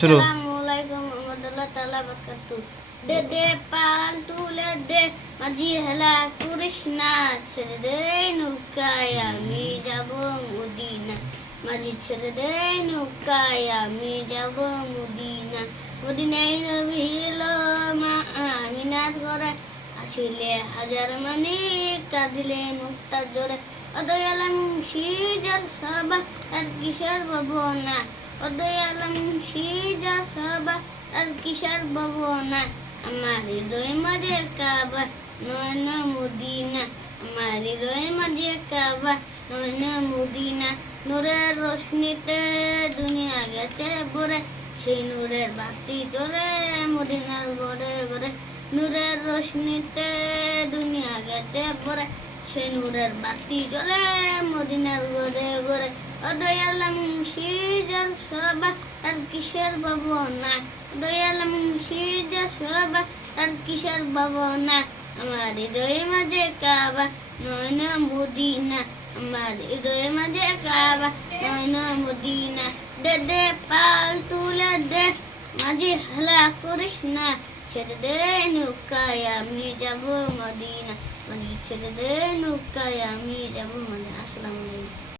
শুরু দে দে, পাল তুলে দে, মাঝি হেলা করিস না, ছেড়ে দে নৌকায় আমি যাব মদিনা। মাঝি, ছেড়ে আর কিসের ভাবনা আমার হৃদয় মাঝে কাবা নয়ন মদিনা আমার হৃদয় মাঝে কাবা নয়ন মদিনা নূরের রশ্মিতে দুনিয়া গেছে ভরে সেই নূরের বাতি জ্বলে মদিনার ঘরে ঘরে নূরের রশ্মিতে দুনিয়া গেছে ভরে সেই নূরের বাতি জ্বলে মদিনার ঘরে ঘরে অদয়ালাম সিজার সবা কিসের ভাবনা দয়ালাম সিজা সবা আর কিসের ভাবনা আমার হৃদয়ের মাঝে কাবা, নয়ন মদিনা। আমার হৃদয়ের মাঝে কাবা, নয়ন মদিনা। দে দে, পাল তুলে দে, মাঝে হেলা করিস না। ছেড়ে দে নৌকায়, আমি যাব মদিনা। মাঝে ছেড়ে দে নৌকায়, আমি যাব আসসালামু আলাইকুম।